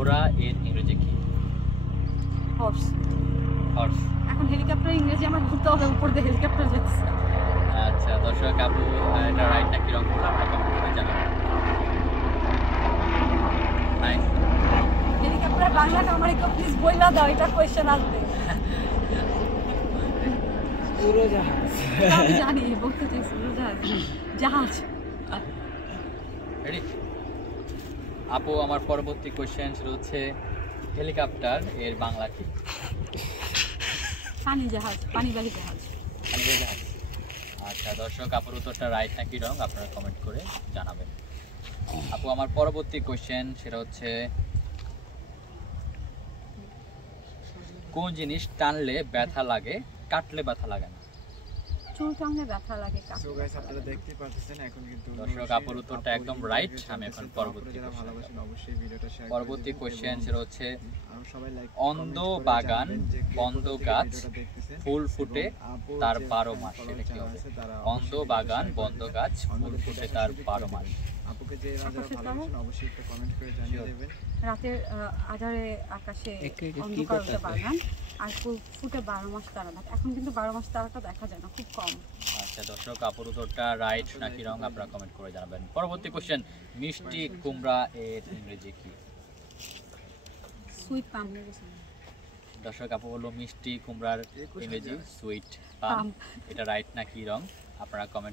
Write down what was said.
ঘোড়া এর ইংরেজি কি? হর্স। হর্স। এখন হেলিকপ্টার ইংরেজি আমার বলতে হবে, উপর দিয়ে হেলিকপ্টার যেতেছে। আচ্ছা দর্শক, আপু এটা রাইট নাকি রং করলাম আমরা কমেন্ট করে জানাবেন। হাই। হেলিকপ্টার বাংলাটা আমার একটু প্লিজ বইলা দাও, এটা কোয়েশ্চেন আসবে। উড়োজাহাজ। আমি জানি বলতে চাইছি উড়োজাহাজ, জাহাজ। রেডি? আপু আমার পরবর্তী কোশ্চেন সেটা হচ্ছে হেলিকপ্টার এর বাংলা কি? পানি জাহাজ, পানিবাহী জাহাজ। পানিবাহী জাহাজ। আচ্ছা দর্শক, আপুর উত্তরটা রাইট নাকি রং আপনারা কমেন্ট করে জানাবেন। আপু আমার পরবর্তী কোশ্চেন সেটা হচ্ছে কোন জিনিস টানলে ব্যথা লাগে, কাটলে ব্যথা লাগে না? চুল টানলে ব্যথা লাগে, সো গাইস আপনারা দেখতেই পাচ্ছেন এখন কিন্তু দর্শক আপুর উত্তরটা একদম রাইট। আমি এখন পরবর্তী যারা ভালোবাসেন অবশ্যই ভিডিওটা শেয়ার করে পরবর্তী কোশ্চেন সেটা হচ্ছে আর সবাই লাইক অন্ধ বাগান বন্ধ গাছ ফুল ফুটে তার 12 মাস। এটা কি হবে? অন্ধ বাগান বন্ধ গাছ ফুল ফুটে তার 12 মাস। আপুকে যে যারা ভালোবাসেন অবশ্যই একটা কমেন্ট করে জানিয়ে দেবেন। রাতের আধারে আকাশে অন্ধকার বাগান আর ফুল ফুটে 12 মাস তারা থাকে। এখন কিন্তু 12 মাস তারাটা দেখা যায় না, খুব কম। আচ্ছা দর্শক, আপুর উত্তরটা রাইট নাকি রং আপনারা কমেন্ট করে জানাবেন। পরবর্তী কোশ্চেন মিষ্টি কুমড়া এর ইংরেজি কি? সুইট পাম। দর্শক আপু বললো মিষ্টি কুমড়ার ইংরেজি সুইট পাম। এটা রাইট নাকি রং আপনারা কমেন্ট